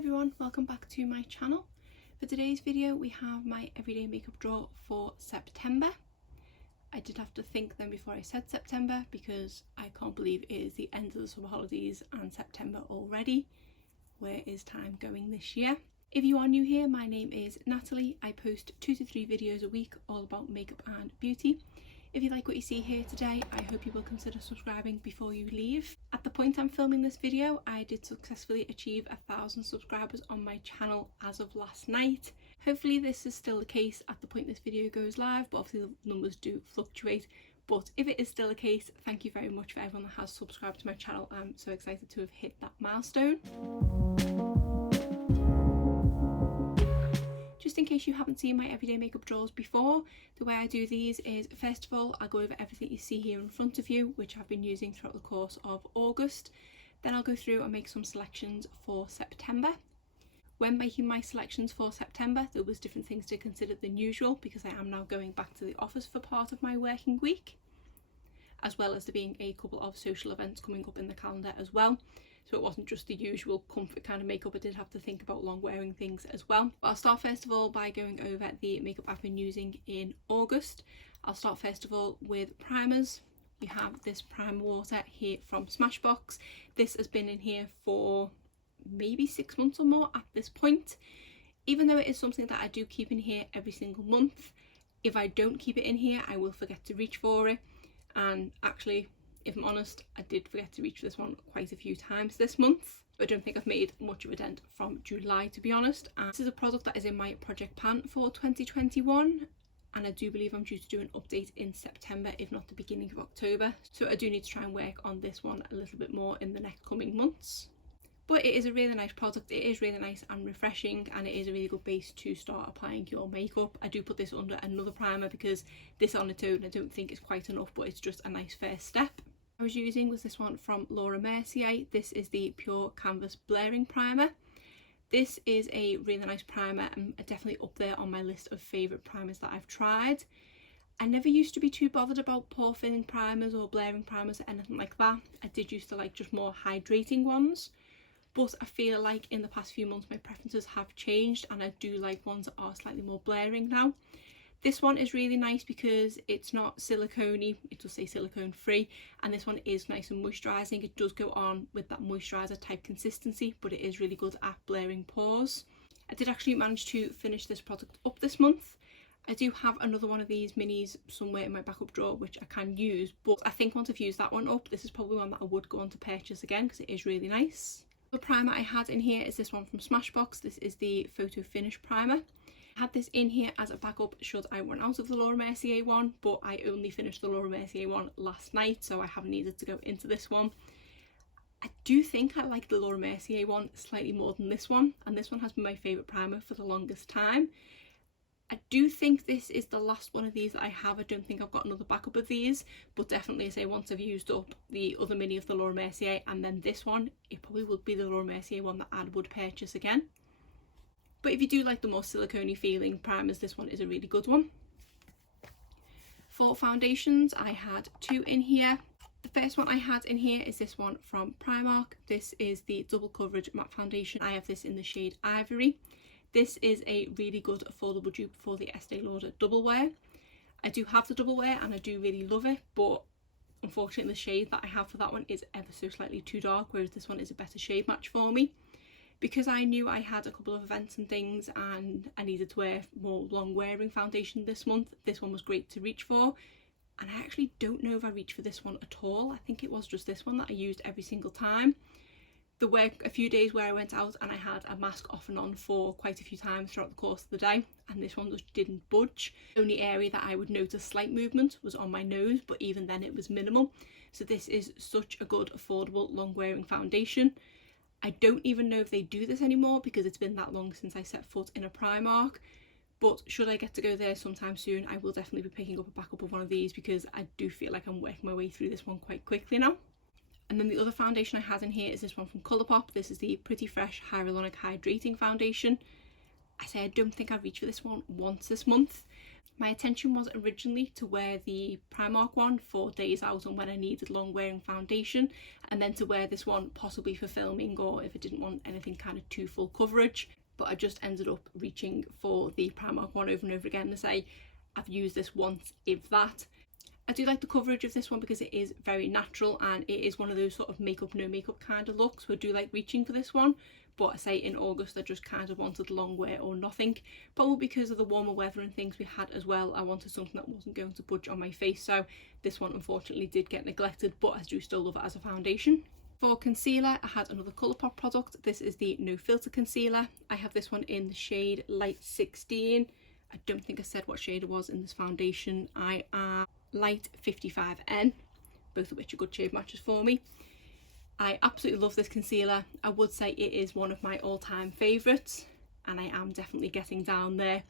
everyone, welcome back to my channel. For today's video we have my everyday makeup drawer for September. I did have to think then before I said September because I can't believe it is the end of the summer holidays and September already. Where is time going this year? If you are new here, my name is Natalie. I post 2 to 3 videos a week all about makeup and beauty. If you like what you see here today, I hope you will consider subscribing before you leave. At the point I'm filming this video, I did successfully achieve 1,000 subscribers on my channel as of last night. Hopefully this is still the case at the point this video goes live, but obviously the numbers do fluctuate. But if it is still the case, thank you very much for everyone that has subscribed to my channel. I'm so excited to have hit that milestone. Just in case you haven't seen my everyday makeup drawers before, the way I do these is, first of all, I'll go over everything you see here in front of you, which I've been using throughout the course of August. Then I'll go through and make some selections for September. When making my selections for September, there was different things to consider than usual because I am now going back to the office for part of my working week, as well as there being a couple of social events coming up in the calendar as well. So it wasn't just the usual comfort kind of makeup, I did have to think about long wearing things as well. But I'll start first of all by going over the makeup I've been using in August. I'll start first of all with primers. We have this primer water here from Smashbox. This has been in here for maybe 6 months or more at this point. Even though it is something that I do keep in here every single month, if I don't keep it in here I will forget to reach for it. And actually, if I'm honest, I did forget to reach for this one quite a few times this month. But I don't think I've made much of a dent from July, to be honest. And this is a product that is in my project pan for 2021. And I do believe I'm due to do an update in September, if not the beginning of October. So I do need to try and work on this one a little bit more in the next coming months. But it is a really nice product, it is really nice and refreshing, and it is a really good base to start applying your makeup. I do put this under another primer because this on its own I don't think is quite enough, but it's just a nice first step. I was using was this one from Laura Mercier. This is the Pure Canvas Blaring Primer. This is a really nice primer and definitely up there on my list of favourite primers that I've tried. I never used to be too bothered about pore filling primers or blaring primers or anything like that. I did used to like just more hydrating ones. But I feel like in the past few months my preferences have changed and I do like ones that are slightly more blaring now. This one is really nice because it's not silicone-y, it does say silicone free, and this one is nice and moisturising. It does go on with that moisturiser type consistency, but it is really good at blaring pores. I did actually manage to finish this product up this month. I do have another one of these minis somewhere in my backup drawer which I can use, but I think once I've used that one up, this is probably one that I would go on to purchase again because it is really nice. The primer I had in here is this one from Smashbox. This is the Photo Finish Primer. I had this in here as a backup should I run out of the Laura Mercier one, but I only finished the Laura Mercier one last night, so I haven't needed to go into this one. I do think I like the Laura Mercier one slightly more than this one, and this one has been my favourite primer for the longest time. I do think this is the last one of these that I have. I don't think I've got another backup of these, but definitely I say once I've used up the other mini of the Laura Mercier and then this one, it probably would be the Laura Mercier one that I would purchase again. But if you do like the more silicone-y feeling primers, this one is a really good one. For foundations, I had 2 in here. The first one I had in here is this one from Primark. This is the Double Coverage Matte Foundation. I have this in the shade Ivory. This is a really good affordable dupe for the Estee Lauder Double Wear. I do have the Double Wear and I do really love it, but unfortunately the shade that I have for that one is ever so slightly too dark, whereas this one is a better shade match for me. Because I knew I had a couple of events and things and I needed to wear more long wearing foundation this month, this one was great to reach for. And I actually don't know if I reached for this one at all. I think it was just this one that I used every single time. There were a few days where I went out and I had a mask off and on for quite a few times throughout the course of the day, and this one just didn't budge. The only area that I would notice slight movement was on my nose, but even then it was minimal. So this is such a good affordable long wearing foundation. I don't even know if they do this anymore because it's been that long since I set foot in a Primark, but should I get to go there sometime soon, I will definitely be picking up a backup of one of these because I do feel like I'm working my way through this one quite quickly now. And then the other foundation I had in here is this one from Colourpop. This is the Pretty Fresh Hyaluronic Hydrating Foundation. I say I don't think I've reached for this one once this month. My intention was originally to wear the Primark one for days out and when I needed long wearing foundation, and then to wear this one possibly for filming or if I didn't want anything kind of too full coverage, but I just ended up reaching for the Primark one over and over again to say I've used this once, if that. I do like the coverage of this one because it is very natural and it is one of those sort of makeup no makeup kind of looks, so I do like reaching for this one. But I say in August I just kind of wanted long wear or nothing, but because of the warmer weather and things we had as well, I wanted something that wasn't going to budge on my face, so this one unfortunately did get neglected, but I do still love it as a foundation. For concealer, I had another Colourpop product. This is the No Filter Concealer. I have this one in the shade Light 16. I don't think I said what shade it was in this foundation. I am Light 55N, both of which are good shade matches for me. I absolutely love this concealer. I would say it is one of my all-time favourites, and I am definitely getting down there.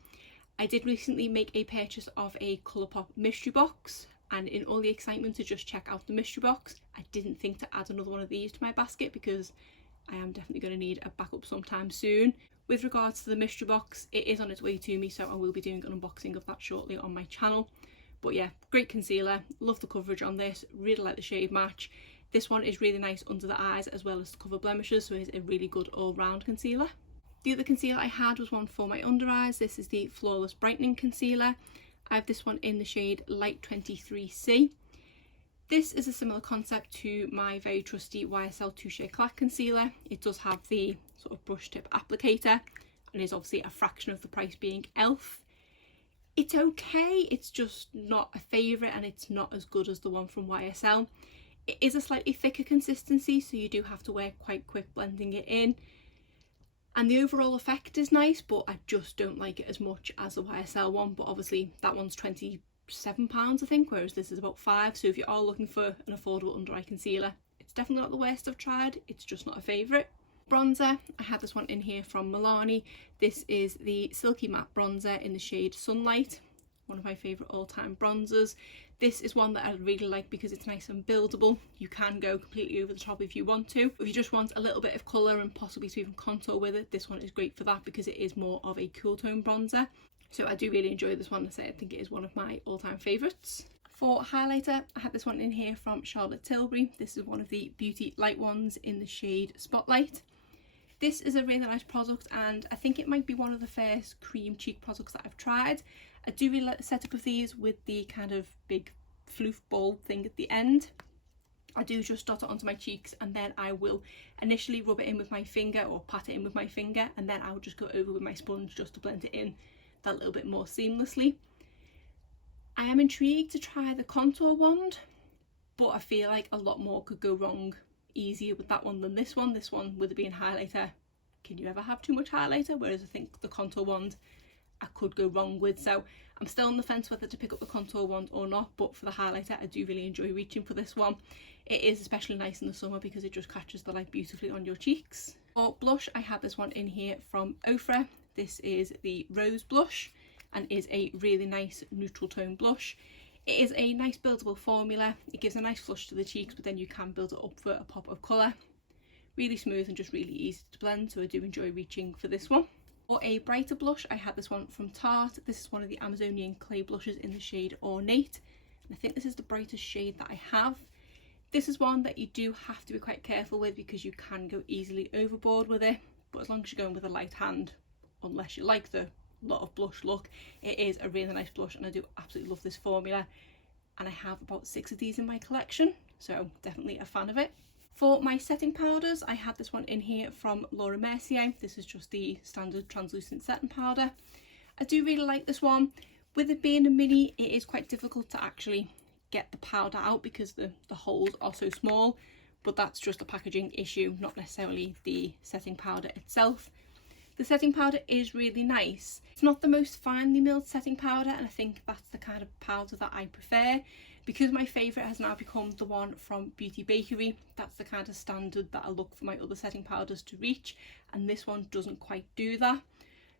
I did recently make a purchase of a Colourpop Mystery Box, and in all the excitement to just check out the mystery box, I didn't think to add another one of these to my basket because I am definitely going to need a backup sometime soon. With regards to the mystery box, it is on its way to me, so I will be doing an unboxing of that shortly on my channel. But yeah, great concealer, love the coverage on this, really like the shade match. This one is really nice under the eyes as well as to cover blemishes, so it's a really good all-round concealer. The other concealer I had was one for my under eyes. This is the Flawless Brightening Concealer. I have this one in the shade Light 23C. This is a similar concept to my very trusty Ysl Touche Concealer. It does have the sort of brush tip applicator and is obviously a fraction of the price being e.l.f. It's okay, it's just not a favourite and it's not as good as the one from YSL. It is a slightly thicker consistency, so you do have to work quite quick blending it in. And the overall effect is nice, but I just don't like it as much as the YSL one. But obviously that one's £27 I think, whereas this is about £5. So if you are looking for an affordable under eye concealer, it's definitely not the worst I've tried. It's just not a favourite. Bronzer, I had this one in here from Milani. This is the Silky Matte Bronzer in the shade Sunlight. One of my favourite all-time bronzers. This is one that I really like because it's nice and buildable. You can go completely over the top if you want to. If you just want a little bit of colour and possibly to even contour with it, this one is great for that because it is more of a cool tone bronzer. So I do really enjoy this one. I think it is one of my all-time favourites. For highlighter, I had this one in here from Charlotte Tilbury. This is one of the Beauty Light ones in the shade Spotlight. This is a really nice product and I think it might be one of the first cream cheek products that I've tried. I do really like the setup of these with the kind of big floof ball thing at the end. I do just dot it onto my cheeks and then I will initially rub it in with my finger or pat it in with my finger, and then I'll just go over with my sponge just to blend it in that little bit more seamlessly. I am intrigued to try the contour wand, but I feel like a lot more could go wrong easier with that one than this one. This one, with it being highlighter, can you ever have too much highlighter? Whereas I think the contour wand I could go wrong with, so I'm still on the fence whether to pick up the contour wand or not. But for the highlighter, I do really enjoy reaching for this one. It is especially nice in the summer because it just catches the light beautifully on your cheeks. For blush, I had this one in here from Ofra. This is the Rose Blush and is a really nice neutral tone blush. It is a nice buildable formula. It gives a nice flush to the cheeks, but then you can build it up for a pop of colour. Really smooth and just really easy to blend, so I do enjoy reaching for this one. For a brighter blush, I had this one from Tarte. This is one of the Amazonian clay blushes in the shade Ornate, and I think this is the brightest shade that I have. This is one that you do have to be quite careful with because you can go easily overboard with it, but as long as you're going with a light hand, unless you like the lot of blush look, it is a really nice blush and I do absolutely love this formula, and I have about 6 of these in my collection, so definitely a fan of it. For my setting powders, I had this one in here from Laura Mercier. This is just the standard translucent setting powder. I do really like this one. With it being a mini, it is quite difficult to actually get the powder out because the holes are so small, but that's just a packaging issue, not necessarily the setting powder itself. The setting powder is really nice. It's not the most finely milled setting powder, and I think that's the kind of powder that I prefer. Because my favourite has now become the one from Beauty Bakery, that's the kind of standard that I look for my other setting powders to reach, and this one doesn't quite do that.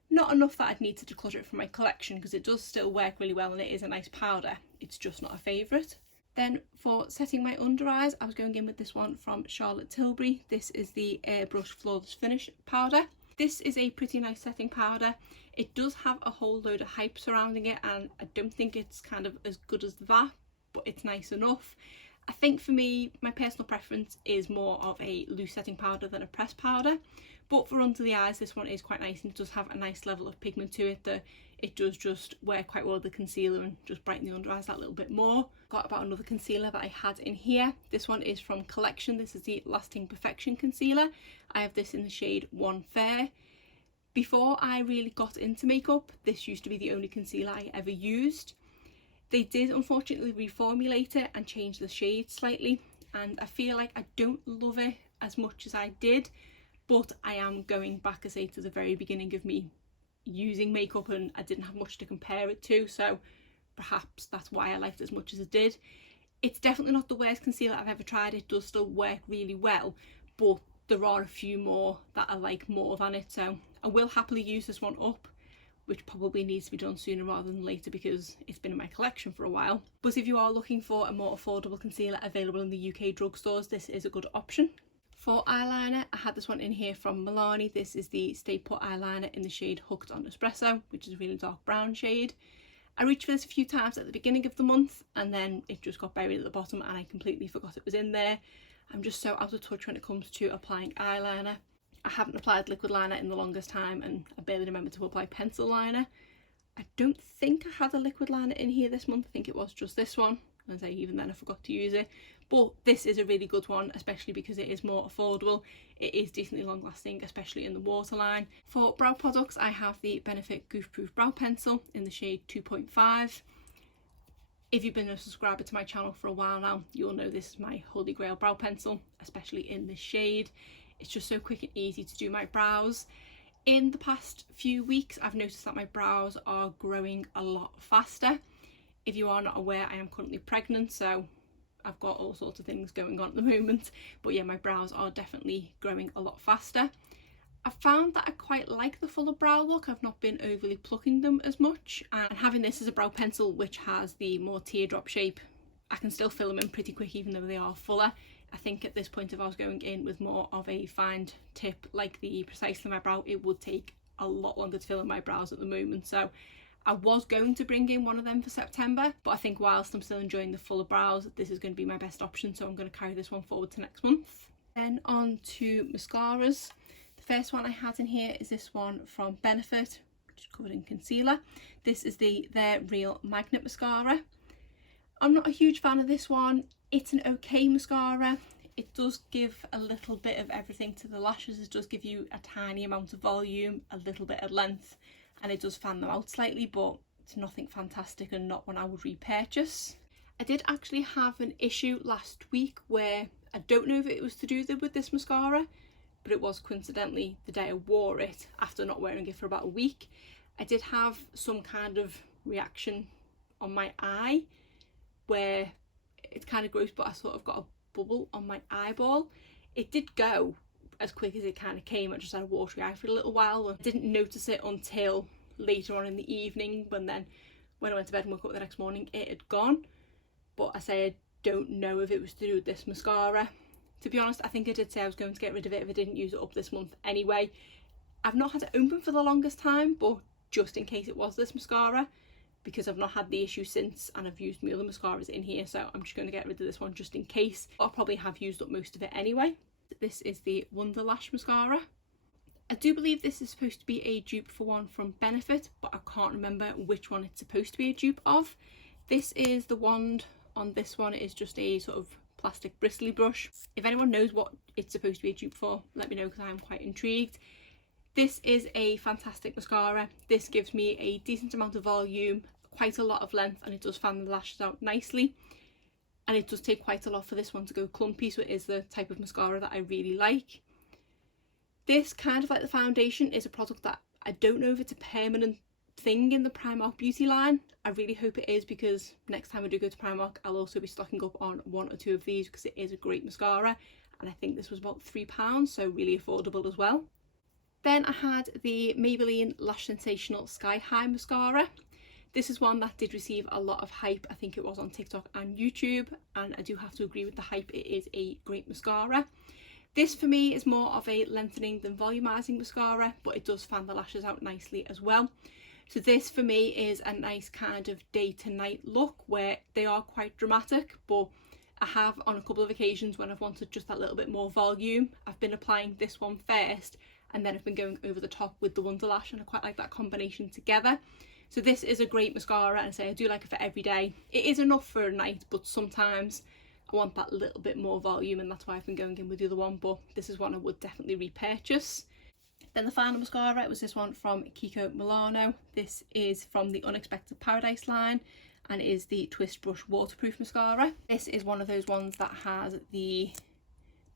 Not enough that I'd need to declutter it from my collection because it does still work really well and it is a nice powder, it's just not a favourite. Then for setting my under eyes, I was going in with this one from Charlotte Tilbury. This is the Airbrush Flawless Finish powder. This is a pretty nice setting powder. It does have a whole load of hype surrounding it, and I don't think it's kind of as good as that, but it's nice enough. I think for me, my personal preference is more of a loose setting powder than a pressed powder, but for under the eyes this one is quite nice, and it does have a nice level of pigment to it that it does just wear quite well with the concealer and just brighten the under eyes that little bit more. Got about another concealer that I had in here. This one is from Collagen. This is the Lasting Perfection Concealer. I have this in the shade One Fair. Before I really got into makeup, this used to be the only concealer I ever used. They did unfortunately reformulate it and change the shade slightly, and I feel like I don't love it as much as I did, but I am going back, I say, to the very beginning of me using makeup, and I didn't have much to compare it to, so perhaps that's why I liked it as much as I did. It's definitely not the worst concealer I've ever tried. It does still work really well, but there are a few more that I like more than it, so I will happily use this one up, which probably needs to be done sooner rather than later because it's been in my collection for a while. But if you are looking for a more affordable concealer available in the UK drugstores, this is a good option. For eyeliner, I had this one in here from Milani. This is the Stay Put eyeliner in the shade Hooked on Espresso, which is a really dark brown shade. I reached for this a few times at the beginning of the month, and then it just got buried at the bottom and I completely forgot it was in there. I'm just so out of touch when it comes to applying eyeliner. I haven't applied liquid liner in the longest time, and I barely remember to apply pencil liner. I don't think I had a liquid liner in here this month. I think it was just this one. And I say even then I forgot to use it. But this is a really good one, especially because it is more affordable. It is decently long lasting, especially in the waterline. For brow products, I have the Benefit Goof Proof Brow Pencil in the shade 2.5. If you've been a subscriber to my channel for a while now, you'll know this is my holy grail brow pencil, especially in this shade. It's just so quick and easy to do my brows. In the past few weeks, I've noticed that my brows are growing a lot faster. If you are not aware, I am currently pregnant, so I've got all sorts of things going on at the moment. But yeah, my brows are definitely growing a lot faster. I've found that I quite like the fuller brow look. I've not been overly plucking them as much, and having this as a brow pencil which has the more teardrop shape, I can still fill them in pretty quick even though they are fuller. I think at this point, if I was going in with more of a fine tip like the Precisely My Brow, it would take a lot longer to fill in my brows at the moment. So I was going to bring in one of them for September, but I think whilst I'm still enjoying the fuller brows, this is going to be my best option, so I'm going to carry this one forward to next month. Then on to mascaras. The first one I had in here is this one from Benefit, which is covered in concealer. This is the Their Real Magnet Mascara. I'm not a huge fan of this one. It's an okay mascara. It does give a little bit of everything to the lashes. It does give you a tiny amount of volume, a little bit of length, and it does fan them out slightly, but it's nothing fantastic and not one I would repurchase. I did actually have an issue last week where I don't know if it was to do with this mascara, but it was coincidentally the day I wore it after not wearing it for about a week. I did have some kind of reaction on my eye where it's kind of gross, but I sort of got a bubble on my eyeball. It did go as quick as it kind of came. I just had a watery eye for a little while. I didn't notice it until later on in the evening, when I went to bed and woke up the next morning, it had gone. But I say I don't know if it was to do with this mascara. To be honest, I think I did say I was going to get rid of it if I didn't use it up this month anyway. I've not had it open for the longest time, but just in case it was this mascara, because I've not had the issue since and I've used my other mascaras in here, so I'm just going to get rid of this one just in case. I'll probably have used up most of it anyway. This is the Wonderlash Mascara. I do believe this is supposed to be a dupe for one from Benefit, but I can't remember which one it's supposed to be a dupe of. This is the wand on this one. It is just a sort of plastic bristly brush. If anyone knows what it's supposed to be a dupe for, let me know because I am quite intrigued. This is a fantastic mascara. This gives me a decent amount of volume, quite a lot of length, and it does fan the lashes out nicely. And it does take quite a lot for this one to go clumpy, so it is the type of mascara that I really like. This, kind of like the foundation, is a product that I don't know if it's a permanent thing in the Primark beauty line. I really hope it is, because next time I do go to Primark, I'll also be stocking up on one or two of these because it is a great mascara. And I think this was about £3, so really affordable as well. Then I had the Maybelline Lash Sensational Sky High Mascara. This is one that did receive a lot of hype. I think it was on TikTok and YouTube, and I do have to agree with the hype. It is a great mascara. This for me is more of a lengthening than volumizing mascara, but it does fan the lashes out nicely as well. So this for me is a nice kind of day to night look where they are quite dramatic, but I have on a couple of occasions when I've wanted just that little bit more volume, I've been applying this one first and then I've been going over the top with the Wonderlash, and I quite like that combination together. So this is a great mascara, and I say I do like it for every day. It is enough for a night, but sometimes I want that little bit more volume, and that's why I've been going in with the other one, but this is one I would definitely repurchase. Then the final mascara was this one from Kiko Milano. This is from the Unexpected Paradise line and is the Twist Brush Waterproof Mascara. This is one of those ones that has the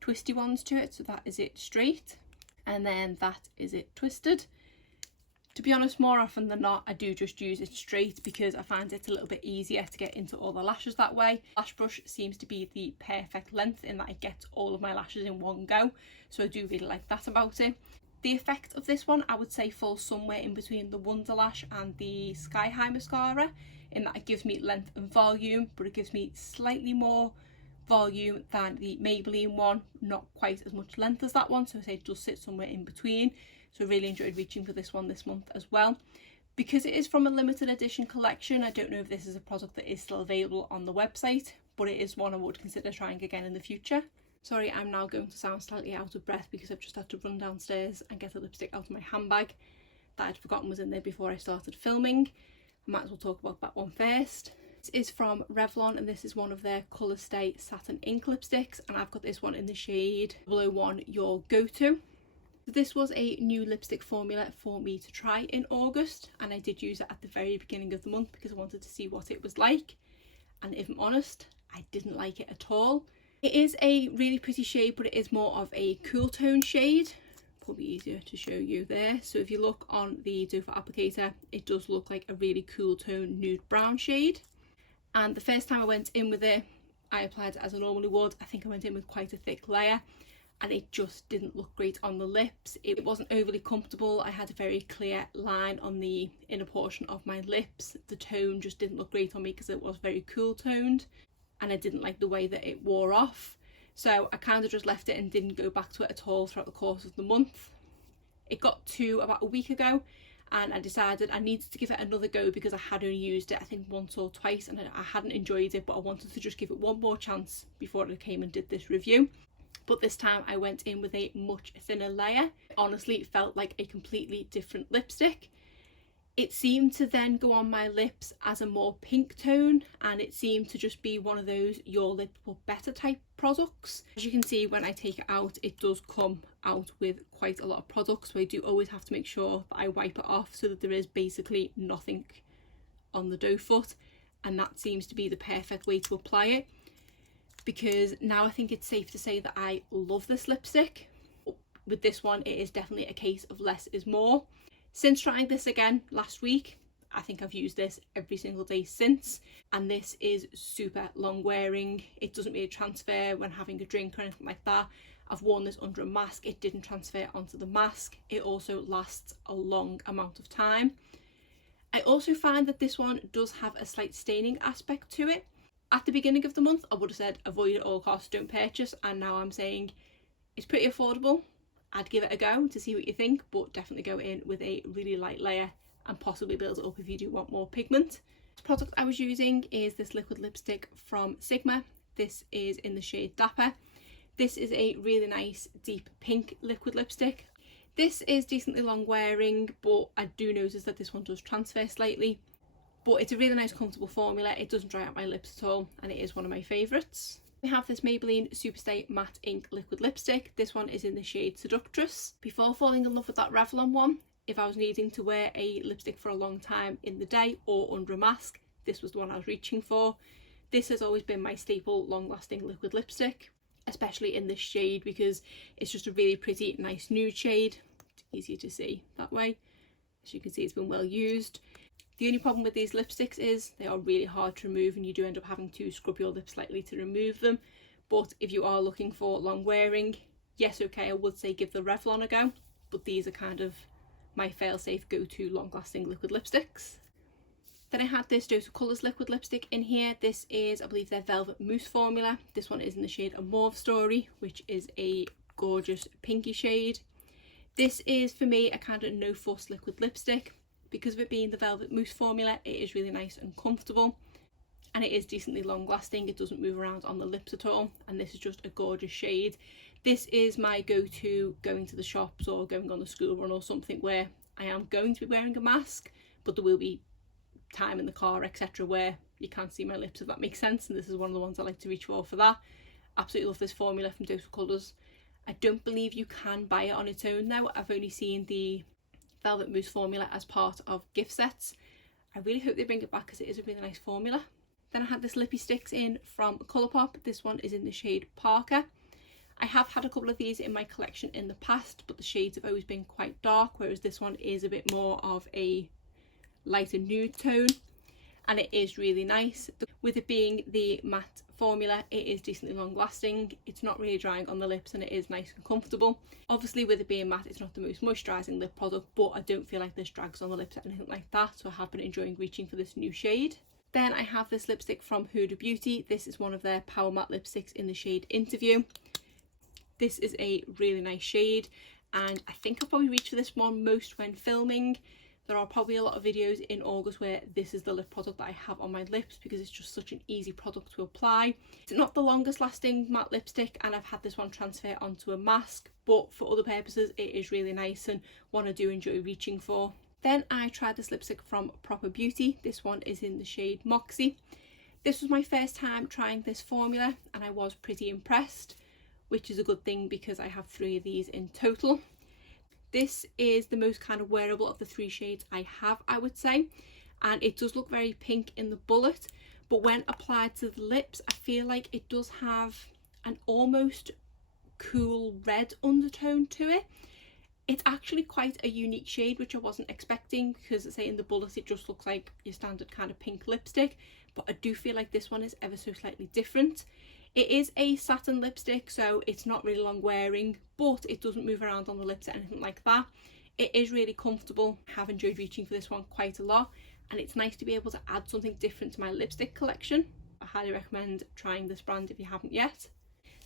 twisty ones to it, so that is it straight, and then that is it twisted. To be honest, more often than not, I do just use it straight because I find it a little bit easier to get into all the lashes that way. Lash brush seems to be the perfect length in that it gets all of my lashes in one go, so I do really like that about it. The effect of this one, I would say, falls somewhere in between the Wonderlash and the Sky High mascara, in that it gives me length and volume, but it gives me slightly more volume than the Maybelline one, not quite as much length as that one, so I say it does sit somewhere in between. So I really enjoyed reaching for this one this month as well. Because it is from a limited edition collection, I don't know if this is a product that is still available on the website, but it is one I would consider trying again in the future. Sorry, I'm now going to sound slightly out of breath because I've just had to run downstairs and get a lipstick out of my handbag that I'd forgotten was in there before I started filming. I might as well talk about that one first. This is from Revlon, and this is one of their Colorstay Satin Ink Lipsticks, and I've got this one in the shade 001 Your Go-To. This was a new lipstick formula for me to try in August, and I did use it at the very beginning of the month because I wanted to see what it was like, and if I'm honest, I didn't like it at all. It is a really pretty shade, but it is more of a cool tone shade. Probably easier to show you there. So if you look on the doe foot applicator, it does look like a really cool tone nude brown shade. And the first time I went in with it, I applied it as I normally would. I think I went in with quite a thick layer, and it just didn't look great on the lips. It wasn't overly comfortable. I had a very clear line on the inner portion of my lips. The tone just didn't look great on me because it was very cool toned, and I didn't like the way that it wore off. So I kind of just left it and didn't go back to it at all throughout the course of the month. It got to about a week ago, and I decided I needed to give it another go because I had only used it I think once or twice, and I hadn't enjoyed it, but I wanted to just give it one more chance before I came and did this review. But this time I went in with a much thinner layer. Honestly, it felt like a completely different lipstick. It seemed to then go on my lips as a more pink tone, and it seemed to just be one of those your lip will better type products. As you can see, when I take it out, it does come out with quite a lot of product, so I do always have to make sure that I wipe it off so that there is basically nothing on the doe foot, and that seems to be the perfect way to apply it, because now I think it's safe to say that I love this lipstick. With this one, it is definitely a case of less is more. Since trying this again last week, I think I've used this every single day since, and this is super long wearing. It doesn't really transfer when having a drink or anything like that. I've worn this under a mask, it didn't transfer onto the mask. It also lasts a long amount of time. I also find that this one does have a slight staining aspect to it. At the beginning of the month, I would have said avoid at all costs, don't purchase, and now I'm saying it's pretty affordable. I'd give it a go to see what you think, but definitely go in with a really light layer and possibly build it up if you do want more pigment. The product I was using is this liquid lipstick from Sigma. This is in the shade Dapper. This is a really nice deep pink liquid lipstick. This is decently long wearing, but I do notice that this one does transfer slightly. But it's a really nice comfortable formula. It doesn't dry out my lips at all, and it is one of my favourites. We have this Maybelline Superstay Matte Ink Liquid Lipstick. This one is in the shade Seductress. Before falling in love with that Revlon one, if I was needing to wear a lipstick for a long time in the day or under a mask, this was the one I was reaching for. This has always been my staple long-lasting liquid lipstick, especially in this shade because it's just a really pretty, nice nude shade. It's easier to see that way. As you can see, it's been well used. The only problem with these lipsticks is they are really hard to remove, and you do end up having to scrub your lips slightly to remove them. But if you are looking for long wearing, yes, okay, I would say give the Revlon a go, but these are kind of my fail-safe go-to long-lasting liquid lipsticks. Then I had this Dose of Colours liquid lipstick in here. This is, I believe, their Velvet Mousse formula. This one is in the shade A Mauve Story, which is a gorgeous pinky shade. This is for me a kind of no fuss liquid lipstick. Because of it being the Velvet Mousse formula, it is really nice and comfortable, and it is decently long lasting. It doesn't move around on the lips at all, and this is just a gorgeous shade. This is my go-to going to the shops or going on the school run or something where I am going to be wearing a mask, but there will be time in the car, etc., where you can't see my lips, if that makes sense, and this is one of the ones I like to reach for that. Absolutely love this formula from Dose of Colours. I don't believe you can buy it on its own now. I've only seen the Velvet Mousse formula as part of gift sets. I really hope they bring it back because it is a really nice formula. Then I had this lippy sticks in from Colourpop. This one is in the shade Parker. I have had a couple of these in my collection in the past, but the shades have always been quite dark, whereas this one is a bit more of a lighter nude tone, and it is really nice. With it being the matte formula, it is decently long lasting. It's not really drying on the lips, and it is nice and comfortable. Obviously with it being matte, it's not the most moisturising lip product, but I don't feel like this drags on the lips or anything like that, so I have been enjoying reaching for this new shade. Then I have this lipstick from Huda Beauty. This is one of their Power Matte lipsticks in the shade Interview. This is a really nice shade, and I think I'll probably reach for this one most when filming. There are probably a lot of videos in August where this is the lip product that I have on my lips because it's just such an easy product to apply. It's not the longest lasting matte lipstick, and I've had this one transfer onto a mask, but for other purposes it is really nice and one I do enjoy reaching for. Then I tried this lipstick from Proper Beauty. This one is in the shade Moxie. This was my first time trying this formula and I was pretty impressed, which is a good thing because I have 3 of these in total. This is the most kind of wearable of the 3 shades I have, I would say, and it does look very pink in the bullet, but when applied to the lips I feel like it does have an almost cool red undertone to it. It's actually quite a unique shade, which I wasn't expecting, because say in the bullet it just looks like your standard kind of pink lipstick, but I do feel like this one is ever so slightly different. It is a satin lipstick, so it's not really long wearing, but it doesn't move around on the lips or anything like that. It is really comfortable. I have enjoyed reaching for this one quite a lot, and it's nice to be able to add something different to my lipstick collection. I highly recommend trying this brand if you haven't yet.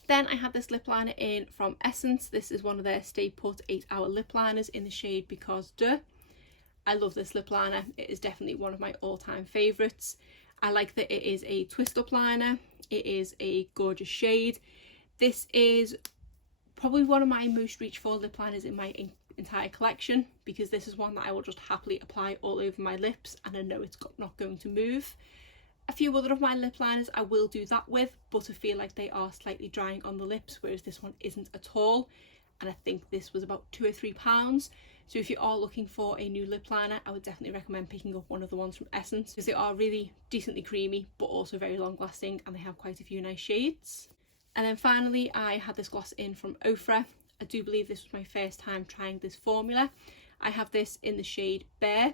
Then I had this lip liner in from Essence. This is one of their Stay Put 8-hour lip liners in the shade Because De. I love this lip liner. It is definitely one of my all-time favourites. I like that it is a twist up liner. It is a gorgeous shade. This is probably one of my most reach for lip liners in my entire collection, because this is one that I will just happily apply all over my lips and I know it's not going to move. A few other of my lip liners I will do that with, but I feel like they are slightly drying on the lips, whereas this one isn't at all, and I think this was about £2 or £3. So if you are looking for a new lip liner, I would definitely recommend picking up one of the ones from Essence, because they are really decently creamy but also very long lasting, and they have quite a few nice shades. And then finally I had this gloss in from Ofra. I do believe this was my first time trying this formula. I have this in the shade Bear,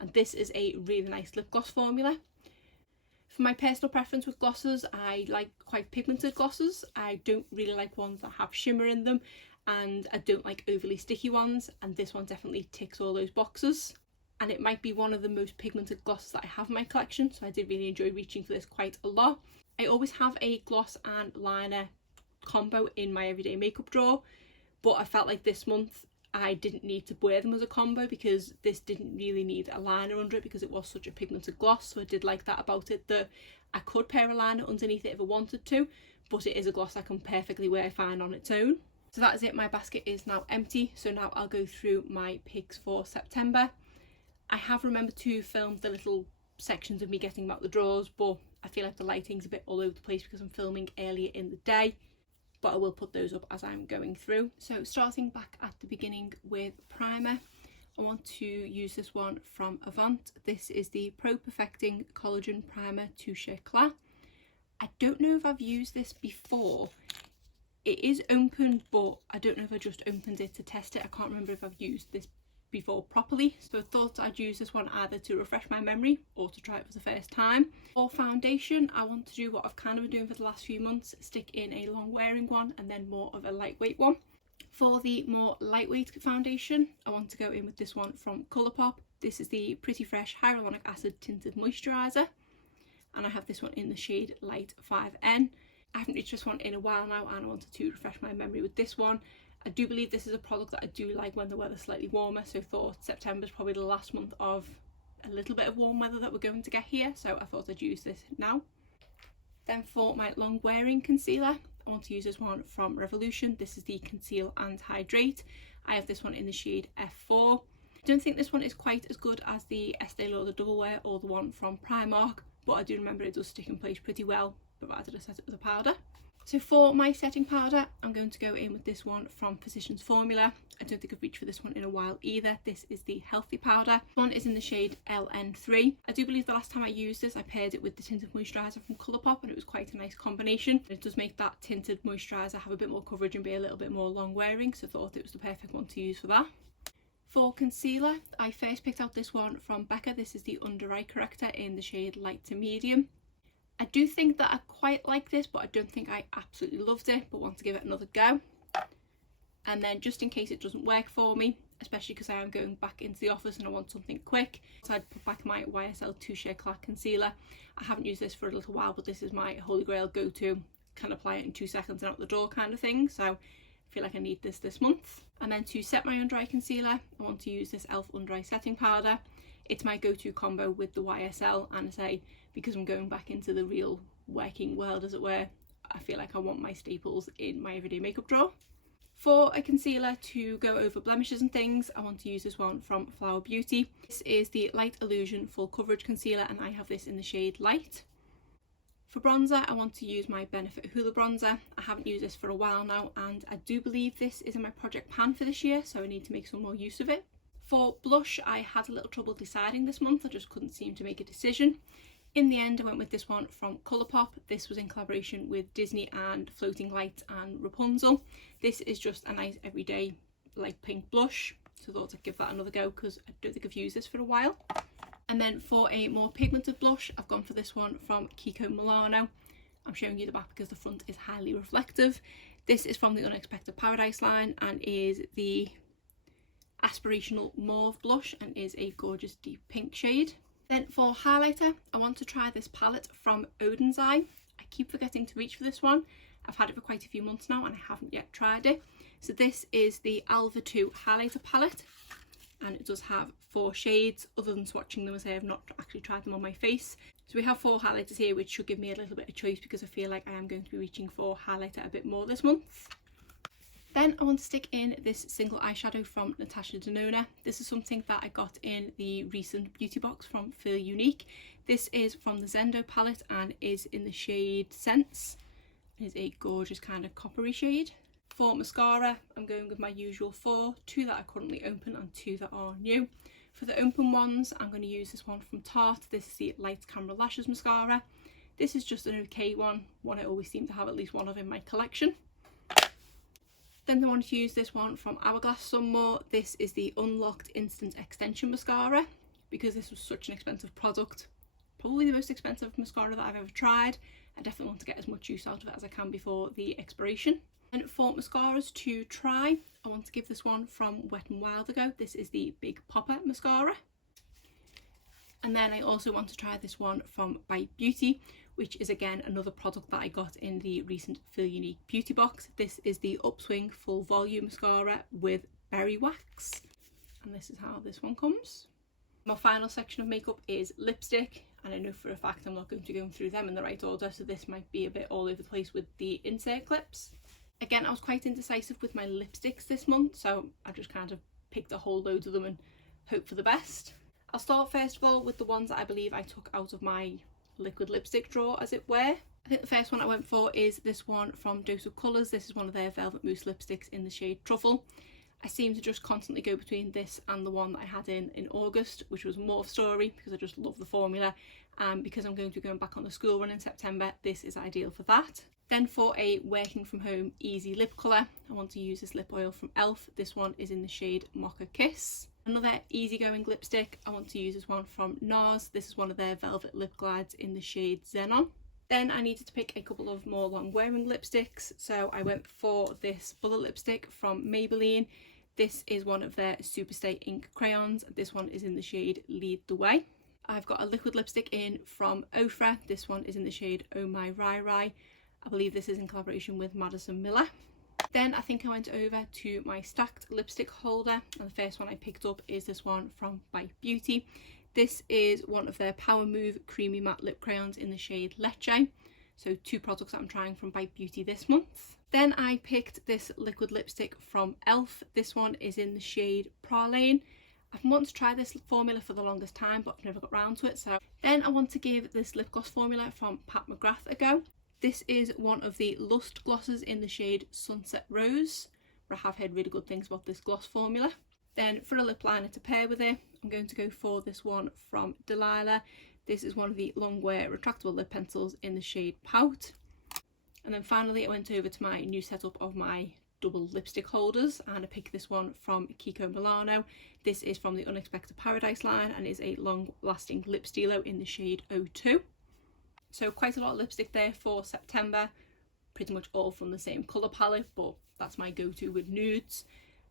and this is a really nice lip gloss formula. For my personal preference with glosses, I like quite pigmented glosses. I don't really like ones that have shimmer in them, and I don't like overly sticky ones, and this one definitely ticks all those boxes. And it might be one of the most pigmented glosses that I have in my collection, so I did really enjoy reaching for this quite a lot. I always have a gloss and liner combo in my everyday makeup drawer, but I felt like this month I didn't need to wear them as a combo because this didn't really need a liner under it because it was such a pigmented gloss. So I did like that about it, that I could pair a liner underneath it if I wanted to, but it is a gloss I can perfectly wear fine on its own. So that is it. My basket is now empty, so now I'll go through my picks for September. I have remembered to film the little sections of me getting them out the drawers, but I feel like the lighting's a bit all over the place because I'm filming earlier in the day, but I will put those up as I'm going through. So starting back at the beginning with primer, I want to use this one from Avant. This is the Pro Perfecting Collagen Primer Touche Concealer. I don't know if I've used this before. It is open, but I don't know if I just opened it to test it. I can't remember if I've used this before properly, so I thought I'd use this one either to refresh my memory or to try it for the first time. For foundation, I want to do what I've kind of been doing for the last few months, stick in a long wearing one and then more of a lightweight one. For the more lightweight foundation, I want to go in with this one from Colourpop. This is the Pretty Fresh Hyaluronic Acid Tinted Moisturiser, and I have this one in the shade Light 5N. I haven't reached this one in a while now and I wanted to refresh my memory with this one. I do believe this is a product that I do like when the weather's slightly warmer, so thought September is probably the last month of a little bit of warm weather that we're going to get here, so I thought I'd use this now. Then for my long wearing concealer, I want to use this one from Revolution. This is the Conceal and Hydrate. I have this one in the shade F4. I don't think this one is quite as good as the Estee Lauder Double Wear or the one from Primark, but I do remember it does stick in place pretty well, provided I set it with a powder. So for my setting powder, I'm going to go in with this one from Physicians Formula. I don't think I've reached for this one in a while either. This is the Healthy Powder. This one is in the shade LN3. I do believe the last time I used this, I paired it with the tinted moisturiser from Colourpop, and it was quite a nice combination. It does make that tinted moisturiser have a bit more coverage and be a little bit more long wearing, so I thought it was the perfect one to use for that. For concealer, I first picked out this one from Becca. This is the Under Eye Corrector in the shade Light to Medium. I do think that I quite like this, but I don't think I absolutely loved it, but want to give it another go. And then just in case it doesn't work for me, especially because I am going back into the office and I want something quick, so I'd put back my Ysl Touche Concealer. I haven't used this for a little while, but this is my holy grail go-to. Can apply it in 2 seconds and out the door kind of thing, so I feel like I need this month. And then to set my under eye concealer, I want to use this e.l.f. Under Eye Setting Powder. It's my go-to combo with the YSL, and I say, because I'm going back into the real working world as it were, I feel like I want my staples in my everyday makeup drawer. For a concealer to go over blemishes and things, I want to use this one from Flower Beauty. This is the Light Illusion Full Coverage Concealer, and I have this in the shade Light. For bronzer, I want to use my Benefit Hoola bronzer. I haven't used this for a while now, and I do believe this is in my project pan for this year, so I need to make some more use of it. For blush, I had a little trouble deciding this month. I just couldn't seem to make a decision. In the end, I went with this one from Colourpop. This was in collaboration with Disney and Floating Light and Rapunzel. This is just a nice everyday light pink blush, so I thought I'd give that another go because I don't think I've used this for a while. And then for a more pigmented blush, I've gone for this one from Kiko Milano. I'm showing you the back because the front is highly reflective. This is from the Unexpected Paradise line and is the Aspirational Mauve blush and is a gorgeous deep pink shade. Then for highlighter, I want to try this palette from Odin's Eye. I keep forgetting to reach for this one. I've had it for quite a few months now and I haven't yet tried it. So this is the Alva 2 highlighter palette, and it does have 4 shades. Other than swatching them, as I have not actually tried them on my face. So we have 4 highlighters here, which should give me a little bit of choice because I feel like I am going to be reaching for highlighter a bit more this month. Then I want to stick in this single eyeshadow from Natasha Denona. This is something that I got in the recent beauty box from Feel Unique. This is from the Zendo palette and is in the shade Sense. It is a gorgeous kind of coppery shade. For mascara, I'm going with my usual 4, 2 that are currently open and 2 that are new. For the open ones, I'm going to use this one from Tarte. This is the Light Camera Lashes Mascara. This is just an okay one I always seem to have at least one of in my collection. Then I want to use this one from Hourglass some more. This is the Unlocked Instant Extension Mascara. Because this was such an expensive product, probably the most expensive mascara that I've ever tried, I definitely want to get as much use out of it as I can before the expiration. And for mascaras to try, I want to give this one from Wet n Wild Ago. This is the Big Popper Mascara. And then I also want to try this one from Bite Beauty, which is again another product that I got in the recent Feel Unique beauty box. This is the Upswing Full Volume Mascara with Berry Wax. And this is how this one comes. My final section of makeup is lipstick, and I know for a fact I'm not going to go through them in the right order, so this might be a bit all over the place with the insert clips. Again, I was quite indecisive with my lipsticks this month, so I just kind of picked a whole load of them and hope for the best. I'll start first of all with the ones that I believe I took out of my liquid lipstick drawer, as it were. I think the first one I went for is this one from Dose of Colours. This is one of their Velvet Mousse lipsticks in the shade Truffle. I seem to just constantly go between this and the one that I had in August, which was Morph Story, because I just love the formula, and because I'm going to be going back on the school run in September, this is ideal for that. Then for a working from home easy lip colour, I want to use this lip oil from e.l.f. This one is in the shade Mocha Kiss. Another easygoing lipstick, I want to use this one from NARS. This is one of their Velvet Lip Glides in the shade Xenon. Then I needed to pick a couple of more long wearing lipsticks, so I went for this bullet lipstick from Maybelline. This is one of their Superstay ink crayons. This one is in the shade Lead the Way. I've got a liquid lipstick in from Ofra. This one is in the shade Oh My Rai Rai. I believe this is in collaboration with Madison Miller. Then I think I went over to my stacked lipstick holder, and the first one I picked up is this one from Bite Beauty. This is one of their Power Move Creamy Matte Lip Crayons in the shade Leche. So 2 products that I'm trying from Bite Beauty this month. Then I picked this liquid lipstick from e.l.f. This one is in the shade Praline. I've wanted to try this formula for the longest time, but I've never got round to it. So then I want to give this lip gloss formula from Pat McGrath a go. This is one of the Lust glosses in the shade Sunset Rose, where I have heard really good things about this gloss formula. Then for a lip liner to pair with it, I'm going to go for this one from Delilah. This is one of the Longwear retractable lip pencils in the shade Pout. And then finally I went over to my new setup of my double lipstick holders, and I picked this one from Kiko Milano. This is from the Unexpected Paradise line and is a long lasting lip stilo in the shade 02. So quite a lot of lipstick there for September, pretty much all from the same colour palette, but that's my go-to with nudes.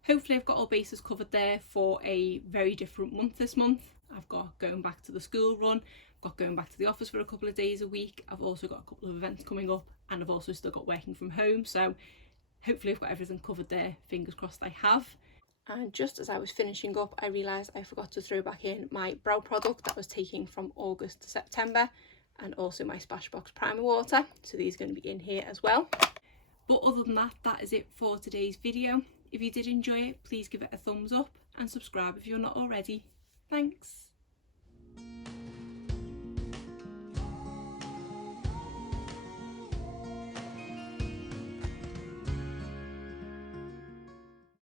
Hopefully I've got all bases covered there for a very different month this month. I've got going back to the school run, I've got going back to the office for a couple of days a week, I've also got a couple of events coming up, and I've also still got working from home, so hopefully I've got everything covered there, fingers crossed I have. And just as I was finishing up, I realised I forgot to throw back in my brow product that I was taking from August to September, and also my Smashbox primer water, so these are going to be in here as well. But other than that, that is it for today's video. If you did enjoy it, please give it a thumbs up and subscribe if you're not already. Thanks.